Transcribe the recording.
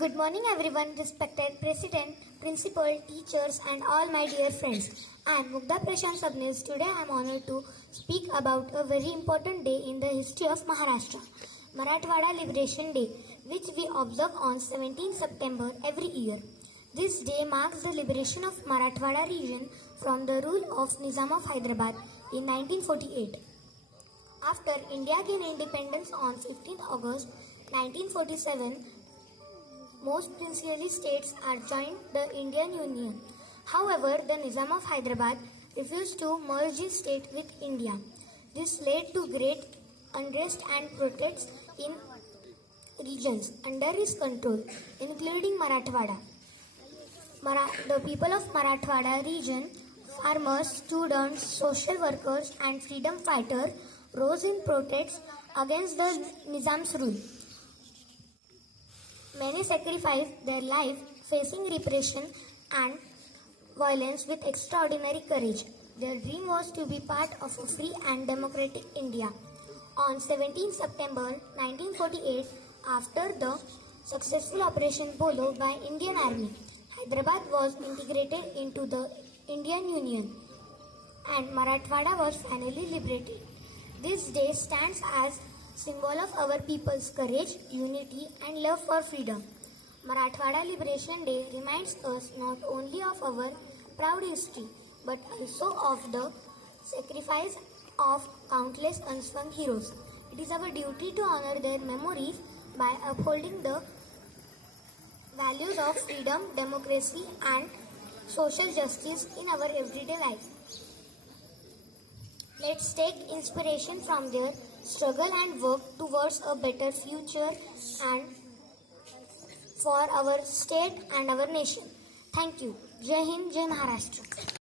Good morning, everyone, respected President, Principal, teachers, and all my dear friends. I am Mugdha Prashant Sabnis. Today I am honored to speak about a very important day in the history of Maharashtra, Marathwada Liberation Day, which we observe on 17 September every year. This day marks the liberation of Marathwada region from the rule of Nizam of Hyderabad in 1948. After India gained independence on 15 August 1947, most princely states are joined the Indian Union. However, the Nizam of Hyderabad refused to merge his state with India. This led to great unrest and protests in regions under his control, including Marathwada. The people of Marathwada region, farmers, students, social workers, and freedom fighters rose in protests against the Nizam's rule. Many sacrificed their life facing repression and violence with extraordinary courage. Their dream was to be part of a free and democratic India. On 17 September 1948, after the successful Operation Polo by Indian Army, Hyderabad was integrated into the Indian Union and Marathwada was finally liberated. This day stands as symbol of our people's courage, unity, and love for freedom. Marathwada Liberation Day reminds us not only of our proud history, but also of the sacrifice of countless unsung heroes. It is our duty to honor their memories by upholding the values of freedom, democracy, and social justice in our everyday lives. Let's take inspiration from their struggle and work towards a better future and for our state and our nation. Thank you. Jai Hind, Jai Maharashtra.